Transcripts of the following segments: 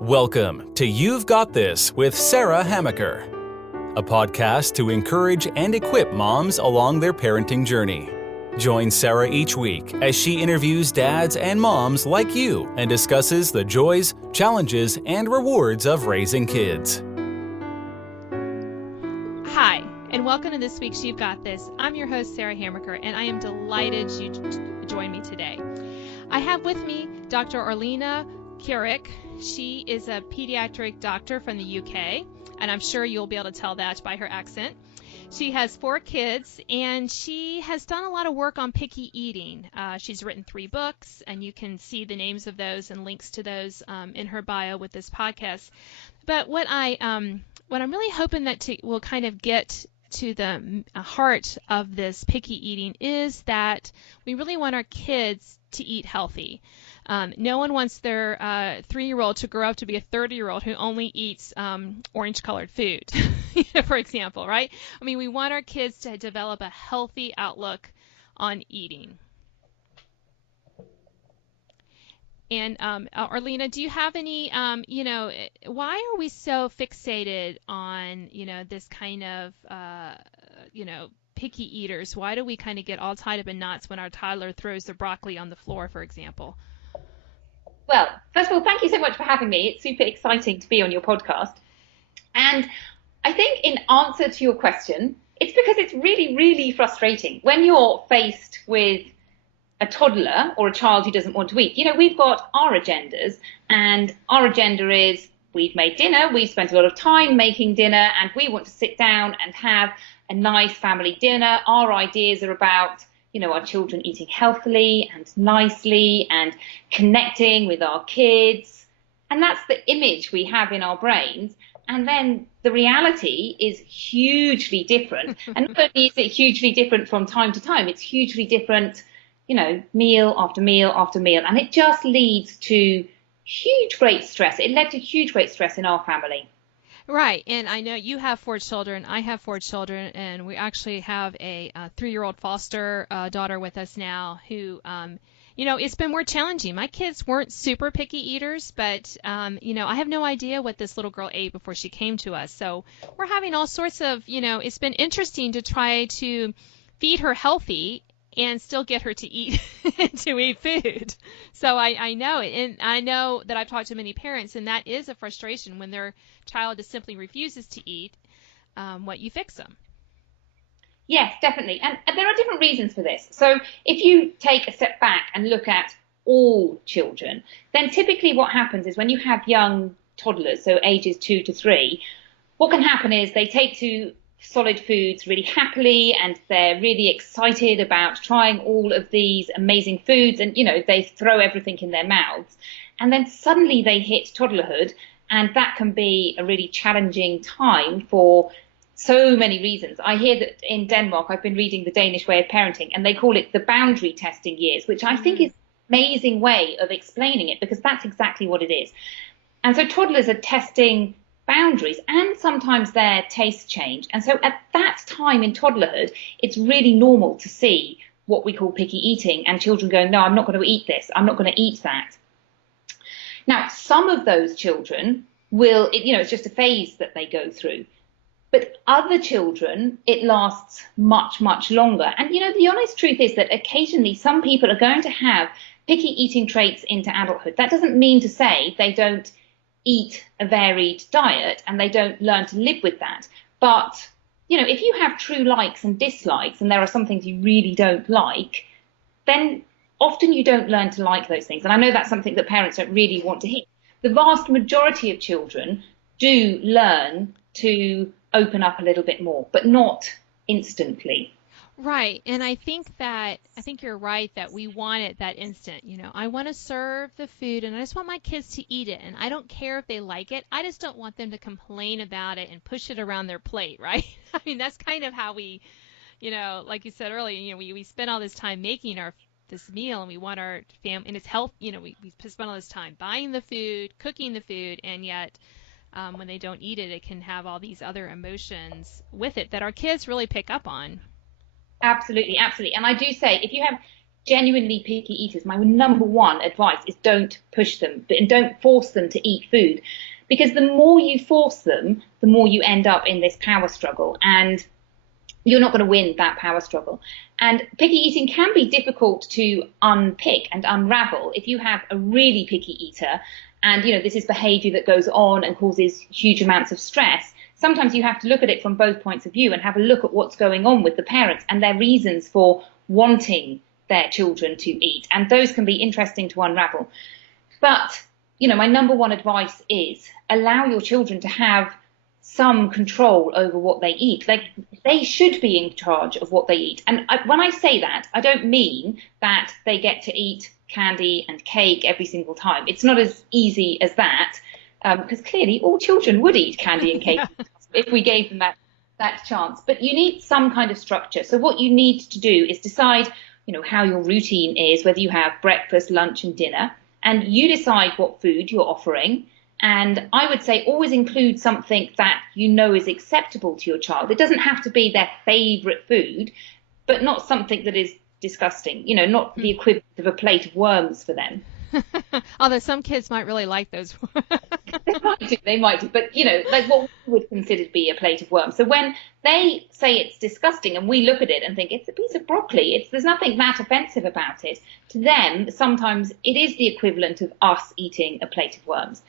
Welcome to You've Got This with Sarah Hamaker, a podcast to encourage and equip moms along their parenting journey. Join Sarah each week as she interviews dads and moms like you and discusses the joys, challenges, and rewards of raising kids. Hi, and welcome to this week's You've Got This. I'm your host, Sarah Hamaker, and I am delighted you join me today. I have with me Dr. Orlena Kerek. She is a pediatric doctor from the UK, and I'm sure you'll be able to tell that by her accent. She has 4 kids, and she has done a lot of work on picky eating. She's written 3 books, and you can see the names of those and links to those in her bio with this podcast. But what I'm really hoping that will kind of get to the heart of this picky eating is that we really want our kids to eat healthy. No one wants their 3-year-old to grow up to be a 30-year-old who only eats orange-colored food, for example, right? I mean, we want our kids to develop a healthy outlook on eating. And Orlena, do you have any, why are we so fixated on, this kind of, picky eaters? Why do we kind of get all tied up in knots when our toddler throws their broccoli on the floor, for example? Well, first of all, thank you so much for having me. It's super exciting to be on your podcast. And I think in answer to your question, it's because it's really, really frustrating when you're faced with a toddler or a child who doesn't want to eat. We've got our agendas, and our agenda is we've made dinner, we've spent a lot of time making dinner, and we want to sit down and have a nice family dinner. Our ideas are about our children eating healthily and nicely and connecting with our kids. And that's the image we have in our brains. And then the reality is hugely different. And not only is it hugely different from time to time, it's hugely different, meal after meal after meal. And it just leads to great stress. It led to huge, great stress in our family. Right, and I know you have 4 children, I have 4 children, and we actually have a 3-year-old foster daughter with us now who, it's been more challenging. My kids weren't super picky eaters, but, I have no idea what this little girl ate before she came to us. So we're having all sorts of, it's been interesting to try to feed her healthy and still get her to eat food. So I know it, and I know that I've talked to many parents, and that is a frustration when their child just simply refuses to eat what you fix them. Yes, definitely. And there are different reasons for this. So if you take a step back and look at all children, then typically what happens is when you have young toddlers, so ages 2 to 3, what can happen is they take to solid foods really happily, and they're really excited about trying all of these amazing foods, and they throw everything in their mouths, and then suddenly they hit toddlerhood, and that can be a really challenging time for so many reasons. I hear that in Denmark, I've been reading The Danish Way of Parenting, and they call it the boundary testing years, which I think is an amazing way of explaining it, because that's exactly what it is. And so toddlers are testing boundaries, and sometimes their tastes change. And so at that time in toddlerhood, it's really normal to see what we call picky eating, and children going, no, I'm not going to eat this, I'm not going to eat that. Now, some of those children will, it's just a phase that they go through. But other children, it lasts much, much longer. And, the honest truth is that occasionally some people are going to have picky eating traits into adulthood. That doesn't mean to say they don't eat a varied diet and they don't learn to live with that. But, if you have true likes and dislikes, and there are some things you really don't like, then often you don't learn to like those things. And I know that's something that parents don't really want to hear. The vast majority of children do learn to open up a little bit more, but not instantly. Right, and I think you're right that we want it that instant. I want to serve the food, and I just want my kids to eat it, and I don't care if they like it. I just don't want them to complain about it and push it around their plate, right? I mean, that's kind of how we, like you said earlier, we spend all this time making this meal, and we want our family, and it's health. We spend all this time buying the food, cooking the food, and yet when they don't eat it, it can have all these other emotions with it that our kids really pick up on. Absolutely, absolutely. And I do say, if you have genuinely picky eaters, my number one advice is don't push them, and don't force them to eat food. Because the more you force them, the more you end up in this power struggle, and you're not going to win that power struggle. And picky eating can be difficult to unpick and unravel. If you have a really picky eater, and this is behavior that goes on and causes huge amounts of stress, sometimes you have to look at it from both points of view and have a look at what's going on with the parents and their reasons for wanting their children to eat. And those can be interesting to unravel. But my number one advice is allow your children to have some control over what they eat. Like, they should be in charge of what they eat. And when I say that, I don't mean that they get to eat candy and cake every single time. It's not as easy as that, because clearly all children would eat candy and cake if we gave them that chance. But you need some kind of structure. So what you need to do is decide, how your routine is, whether you have breakfast, lunch and dinner, and you decide what food you're offering. And I would say always include something that is acceptable to your child. It doesn't have to be their favorite food, but not something that is disgusting, not the equivalent of a plate of worms for them. Although some kids might really like those. They might do. But, like what we would consider to be a plate of worms. So when they say it's disgusting and we look at it and think it's a piece of broccoli, there's nothing that offensive about it. To them, sometimes it is the equivalent of us eating a plate of worms.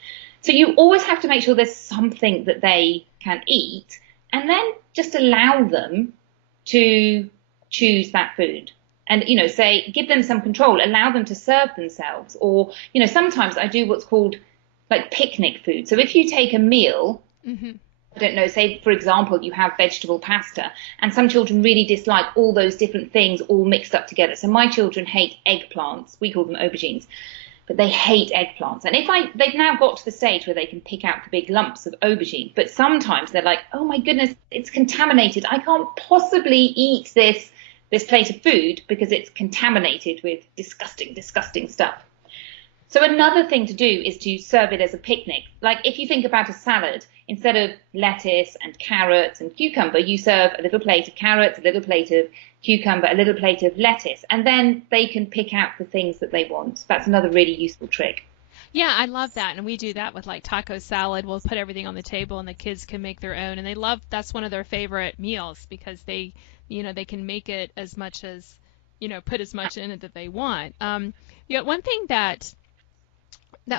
So you always have to make sure there's something that they can eat, and then just allow them to choose that food. And, say, give them some control, allow them to serve themselves. Or, sometimes I do what's called like picnic food. So if you take a meal, I don't know, say, for example, you have vegetable pasta, and some children really dislike all those different things all mixed up together. So my children hate eggplants. We call them aubergines. But they hate eggplants. And they've now got to the stage where they can pick out the big lumps of aubergine. But sometimes they're like, oh my goodness, it's contaminated. I can't possibly eat this plate of food because it's contaminated with disgusting stuff. So another thing to do is to serve it as a picnic. Like if you think about a salad, instead of lettuce and carrots and cucumber, you serve a little plate of carrots, a little plate of cucumber, a little plate of lettuce, and then they can pick out the things that they want. That's another really useful trick. Yeah, I love that. And we do that with like taco salad. We'll put everything on the table and the kids can make their own. And that's one of their favorite meals because they can make it as much as, put as much in it that they want. One thing that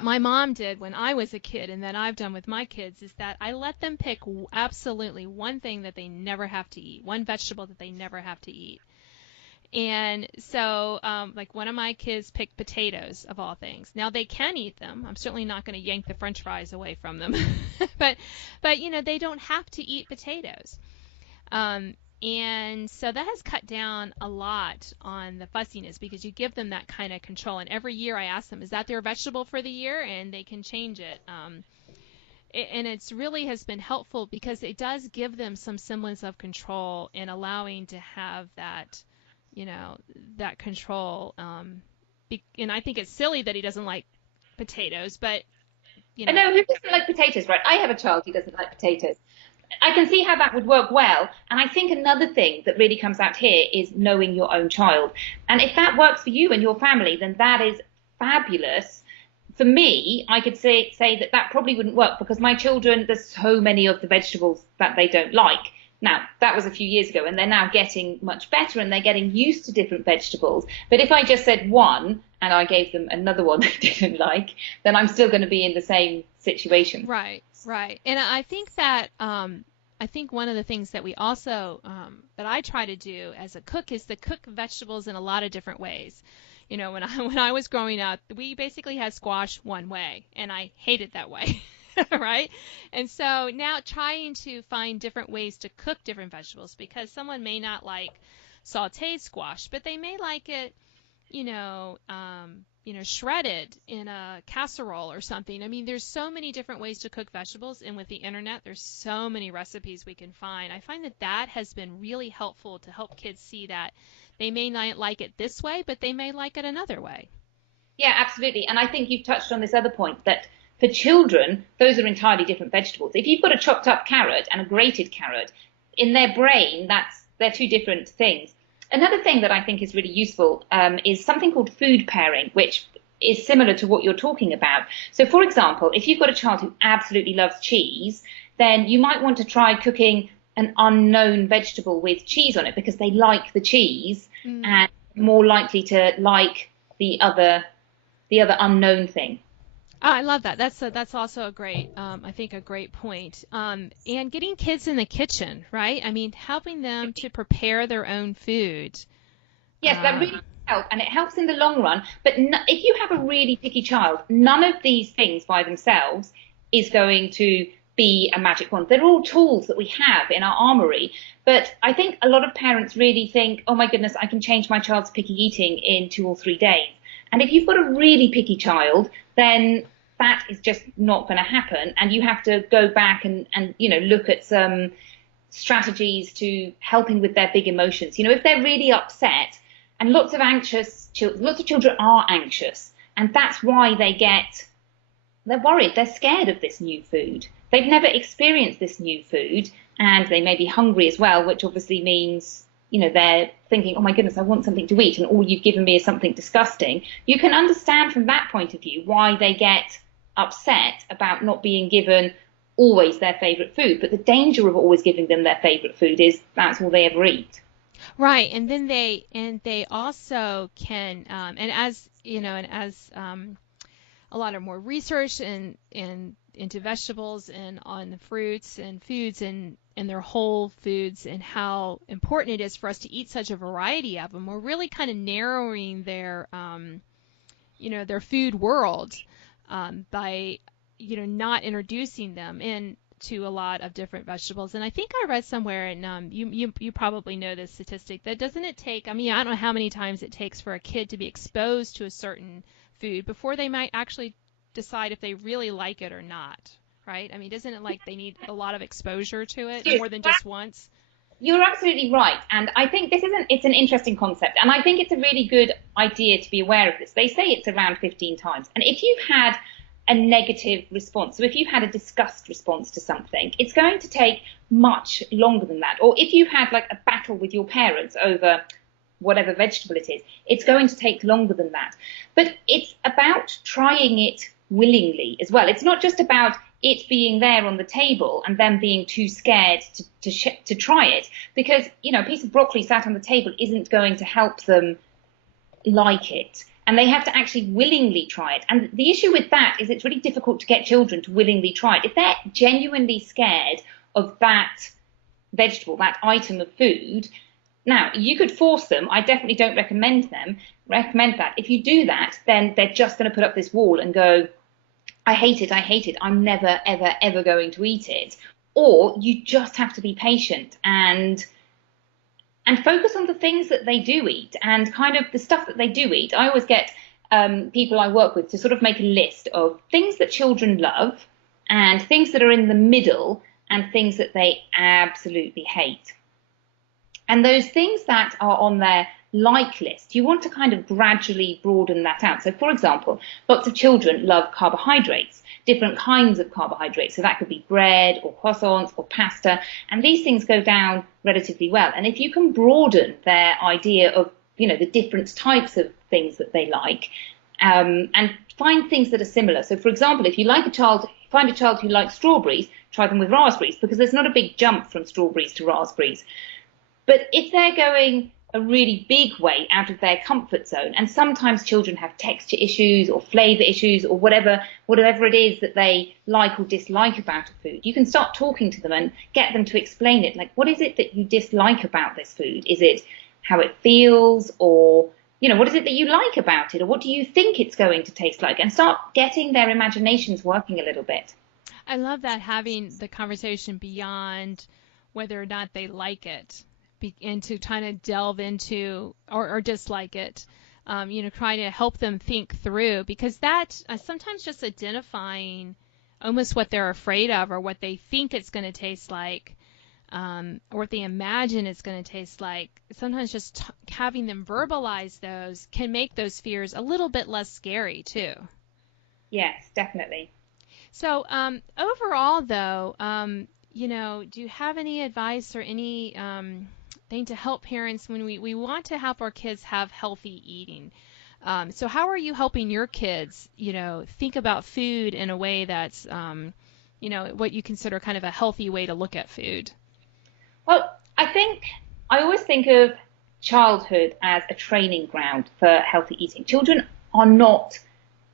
my mom did when I was a kid and that I've done with my kids is that I let them pick absolutely one thing that they never have to eat, one vegetable that they never have to eat. And so, like one of my kids picked potatoes of all things. Now they can eat them. I'm certainly not going to yank the French fries away from them, but they don't have to eat potatoes. And so that has cut down a lot on the fussiness because you give them that kind of control. And every year I ask them, is that their vegetable for the year? And they can change it. And it's really has been helpful because it does give them some semblance of control in allowing to have that, that control. And I think it's silly that he doesn't like potatoes, but, I know, who doesn't like potatoes, right? I have a child who doesn't like potatoes. I can see how that would work well. And I think another thing that really comes out here is knowing your own child. And if that works for you and your family, then that is fabulous. For me, I could say that probably wouldn't work because my children, there's so many of the vegetables that they don't like. Now, that was a few years ago, and they're now getting much better and they're getting used to different vegetables. But if I just said one and I gave them another one they didn't like, then I'm still going to be in the same situation. Right. And I think that one of the things that we also that I try to do as a cook is to cook vegetables in a lot of different ways. When I was growing up, we basically had squash one way, and I hated that way. Right? And so now trying to find different ways to cook different vegetables because someone may not like sauteed squash, but they may like it, shredded in a casserole or something. I mean, there's so many different ways to cook vegetables, and with the internet, there's so many recipes we can find. I find that has been really helpful to help kids see that they may not like it this way, but they may like it another way. Yeah, absolutely. And I think you've touched on this other point that for children, those are entirely different vegetables. If you've got a chopped up carrot and a grated carrot, in their brain, they're two different things. Another thing that I think is really useful is something called food pairing, which is similar to what you're talking about. So, for example, if you've got a child who absolutely loves cheese, then you might want to try cooking an unknown vegetable with cheese on it because they like the cheese and more likely to like the other unknown thing. Oh, I love that. That's also a great, I think, a great point. And getting kids in the kitchen, right? I mean, helping them to prepare their own food. Yes, that really helps, and it helps in the long run. But if you have a really picky child, none of these things by themselves is going to be a magic wand. They're all tools that we have in our armory. But I think a lot of parents really think, oh my goodness, I can change my child's picky eating in 2 or 3 days. And if you've got a really picky child, then that is just not going to happen. And you have to go back and look at some strategies to helping with their big emotions. If they're really upset, and lots of children are anxious, and that's why they're worried, they're scared of this new food. They've never experienced this new food, and they may be hungry as well, which obviously means, they're thinking, oh my goodness, I want something to eat, and all you've given me is something disgusting. You can understand from that point of view why they get upset about not being given always their favorite food. But the danger of always giving them their favorite food is that's all they ever eat. Right, and then they also can, and as a lot of more research into vegetables and on fruits and foods and their whole foods and how important it is for us to eat such a variety of them. We're really kind of narrowing their food world by not introducing them into a lot of different vegetables. And I think I read somewhere, and you probably know this statistic, that doesn't it take, I don't know how many times it takes for a kid to be exposed to a certain food before they might actually decide if they really like it or not, right? Isn't it like they need a lot of exposure to it more than just once? You're absolutely right. And I think it's an interesting concept. And I think it's a really good idea to be aware of this. They say it's around 15 times. And if you've had a negative response, so if you've had a disgust response to something, it's going to take much longer than that. Or if you've had like a battle with your parents over whatever vegetable it is, it's going to take longer than that. But it's about trying it willingly as well. It's not just about it being there on the table and them being too scared to try it, because a piece of broccoli sat on the table isn't going to help them like it, and they have to actually willingly try it. And the issue with that is it's really difficult to get children to willingly try it. If they're genuinely scared of that vegetable, that item of food, now you could force them. I definitely don't recommend that. If you do that, then they're just going to put up this wall and go, I hate it, I'm never, ever, ever going to eat it. Or you just have to be patient and focus on the things that they do eat and kind of the stuff that they do eat. I always get people I work with to sort of make a list of things that children love and things that are in the middle and things that they absolutely hate. And those things that are on their like list, you want to kind of gradually broaden that out. So, for example, lots of children love carbohydrates, different kinds of carbohydrates. So that could be bread or croissants or pasta. And these things go down relatively well. And if you can broaden their idea of, the different types of things that they like, and find things that are similar. So, for example, if you find a child who likes strawberries, try them with raspberries, because there's not a big jump from strawberries to raspberries. But if they're going a really big way out of their comfort zone, and sometimes children have texture issues or flavor issues or whatever it is that they like or dislike about a food, you can start talking to them and get them to explain it. Like, what is it that you dislike about this food? Is it how it feels, or what is it that you like about it, or what do you think it's going to taste like? And start getting their imaginations working a little bit. I love that, having the conversation beyond whether or not they like it, and to kind of delve into or dislike it, trying to help them think through, because that sometimes just identifying almost what they're afraid of or what they think it's going to taste like, or what they imagine it's going to taste like, sometimes just having them verbalize those can make those fears a little bit less scary too. Yes, definitely. So overall though, do you have any advice or any thing to help parents when we want to help our kids have healthy eating. So how are you helping your kids, think about food in a way that's, what you consider kind of a healthy way to look at food? Well, I always think of childhood as a training ground for healthy eating. Children are not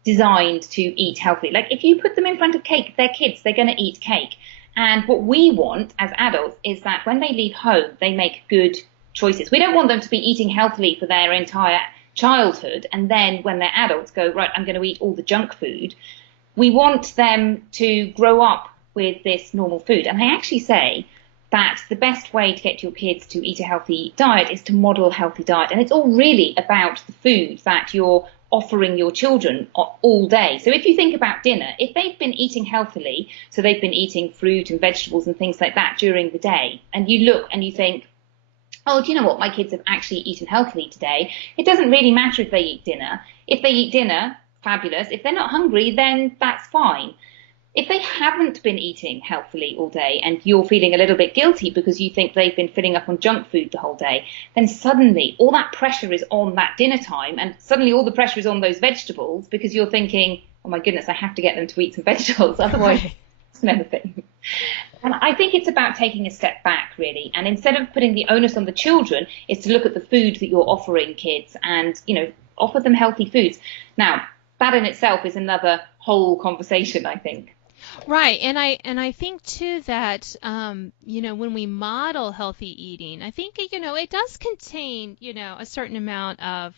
designed to eat healthy. Like if you put them in front of cake, they're kids, they're going to eat cake. And what we want as adults is that when they leave home, they make good choices. We don't want them to be eating healthily for their entire childhood. And then when they're adults go, right, I'm going to eat all the junk food. We want them to grow up with this normal food. And I actually say that the best way to get your kids to eat a healthy diet is to model a healthy diet. And it's all really about the food that you're offering your children all day. So if you think about dinner, if they've been eating healthily, so they've been eating fruit and vegetables and things like that during the day, and you look and you think, oh, do you know what? My kids have actually eaten healthily today. It doesn't really matter if they eat dinner. If they eat dinner, fabulous. If they're not hungry, then that's fine. If they haven't been eating healthily all day and you're feeling a little bit guilty because you think they've been filling up on junk food the whole day, then suddenly all that pressure is on that dinner time, and suddenly all the pressure is on those vegetables because you're thinking, oh my goodness, I have to get them to eat some vegetables, otherwise it's another thing. And I think it's about taking a step back, really, and instead of putting the onus on the children, is to look at the food that you're offering kids and, offer them healthy foods. Now, that in itself is another whole conversation, I think. Right, and I think too that when we model healthy eating, I think it does contain a certain amount of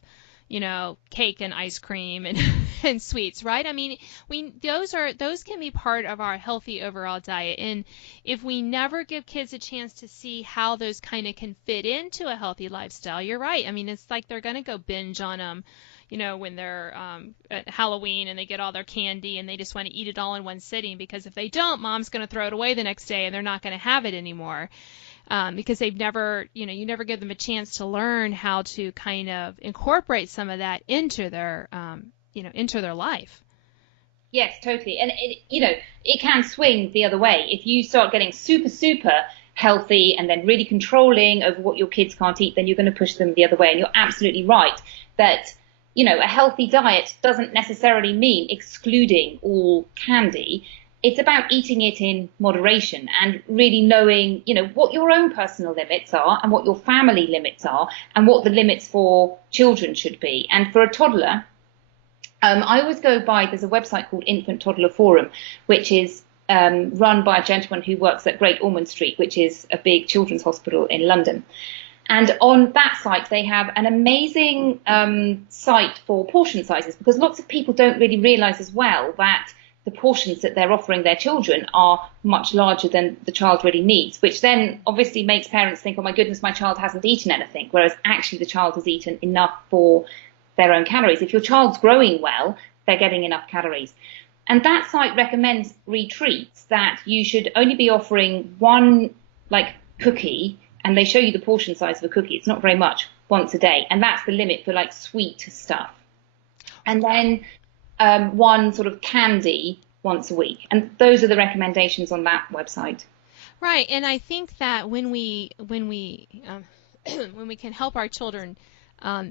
cake and ice cream and and sweets, right? I mean, those can be part of our healthy overall diet, and if we never give kids a chance to see how those kind of can fit into a healthy lifestyle, you're right. I mean, it's like they're going to go binge on them. When they're at Halloween and they get all their candy and they just want to eat it all in one sitting, because if they don't, mom's going to throw it away the next day and they're not going to have it anymore, because they've never, you never give them a chance to learn how to kind of incorporate some of that into their, into their life. Yes, totally. And it can swing the other way. If you start getting super, super healthy and then really controlling over what your kids can't eat, then you're going to push them the other way. And you're absolutely right that a healthy diet doesn't necessarily mean excluding all candy. It's about eating it in moderation and really knowing, what your own personal limits are and what your family limits are and what the limits for children should be. And for a toddler, I always go by, there's a website called Infant Toddler Forum, which is run by a gentleman who works at Great Ormond Street, which is a big children's hospital in London. And on that site, they have an amazing site for portion sizes, because lots of people don't really realize as well that the portions that they're offering their children are much larger than the child really needs, which then obviously makes parents think, oh my goodness, my child hasn't eaten anything, whereas actually the child has eaten enough for their own calories. If your child's growing well, they're getting enough calories. And that site recommends retreats that you should only be offering one cookie, and they show you the portion size of a cookie. It's not very much, once a day. And that's the limit for sweet stuff. And then one sort of candy once a week. And those are the recommendations on that website. Right. And I think that when we can help our children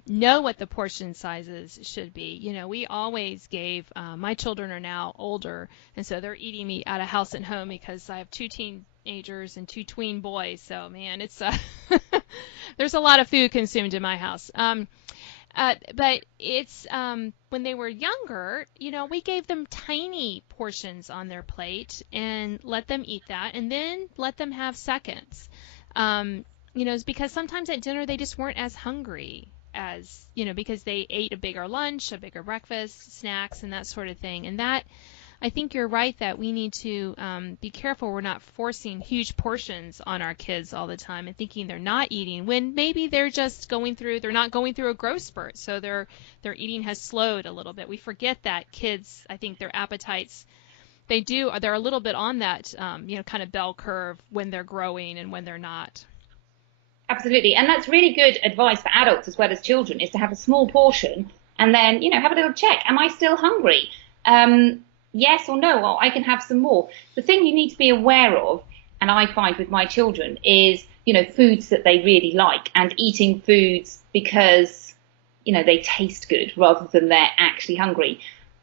know what the portion sizes should be. We always gave, my children are now older, and so they're eating me out of house and home because I have 2 teenagers and 2 tween boys. So, man, it's there's a lot of food consumed in my house. But it's when they were younger, we gave them tiny portions on their plate and let them eat that, and then let them have seconds. Because sometimes at dinner they just weren't as hungry as, because they ate a bigger lunch, a bigger breakfast, snacks, and that sort of thing. And that, I think you're right that we need to be careful we're not forcing huge portions on our kids all the time and thinking they're not eating when maybe they're just they're not going through a growth spurt, so their eating has slowed a little bit. We forget that kids, I think their appetites, they're a little bit on that, kind of bell curve when they're growing and when they're not. Absolutely. And that's really good advice for adults as well as children, is to have a small portion and then, have a little check. Am I still hungry? Yes or no, or I can have some more. The thing you need to be aware of, and I find with my children, is foods that they really like and eating foods because, they taste good rather than they're actually hungry.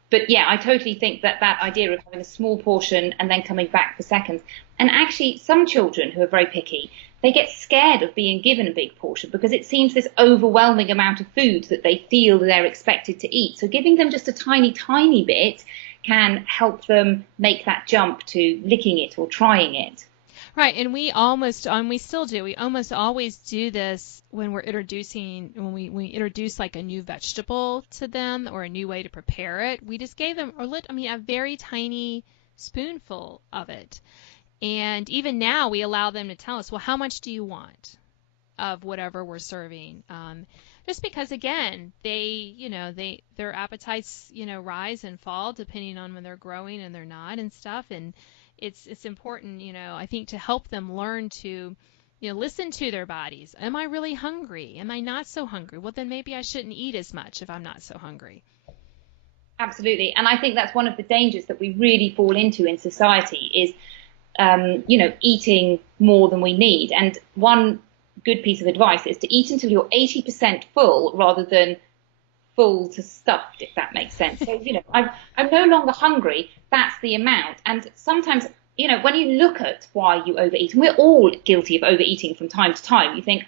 But yeah, I totally think that idea of having a small portion and then coming back for seconds. And actually, some children who are very picky, they get scared of being given a big portion because it seems this overwhelming amount of food that they feel they're expected to eat. So giving them just a tiny, tiny bit can help them make that jump to licking it or trying it. Right, and we still do. We almost always do this when we introduce like a new vegetable to them or a new way to prepare it. We just gave them a very tiny spoonful of it. And even now we allow them to tell us, well, how much do you want of whatever we're serving? Just because, again, their appetites, rise and fall depending on when they're growing and they're not and stuff. And it's important, I think, to help them learn to, listen to their bodies. Am I really hungry? Am I not so hungry? Well, then maybe I shouldn't eat as much if I'm not so hungry. Absolutely. And I think that's one of the dangers that we really fall into in society is, eating more than we need. And one good piece of advice is to eat until you're 80% full rather than full to stuffed, if that makes sense. So, I'm no longer hungry. That's the amount. And sometimes, when you look at why you overeat, and we're all guilty of overeating from time to time, you think,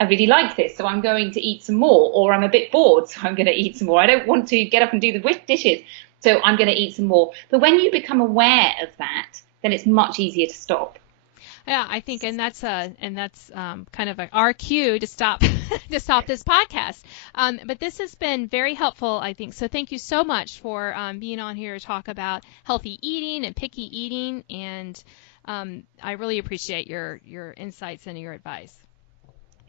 I really like this, so I'm going to eat some more, or I'm a bit bored, so I'm going to eat some more. I don't want to get up and do the dishes, so I'm going to eat some more. But when you become aware of that, then it's much easier to stop. Yeah, I think, and that's kind of our cue to stop this podcast. But this has been very helpful, I think. So thank you so much for being on here to talk about healthy eating and picky eating, and I really appreciate your insights and your advice.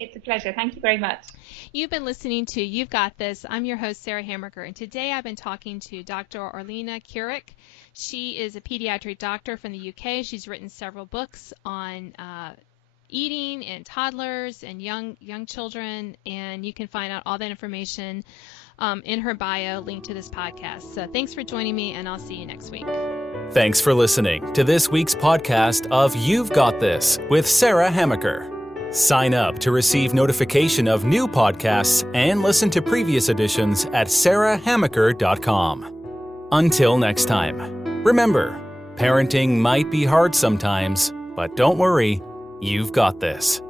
It's a pleasure. Thank you very much. You've been listening to You've Got This. I'm your host, Sarah Hammaker, and today I've been talking to Dr. Orlena Kerek. She is a pediatric doctor from the UK. She's written several books on eating and toddlers and young children, and you can find out all that information in her bio linked to this podcast. So thanks for joining me, and I'll see you next week. Thanks for listening to this week's podcast of You've Got This with Sarah Hammaker. Sign up to receive notification of new podcasts and listen to previous editions at sarahhammaker.com. Until next time, remember, parenting might be hard sometimes, but don't worry, you've got this.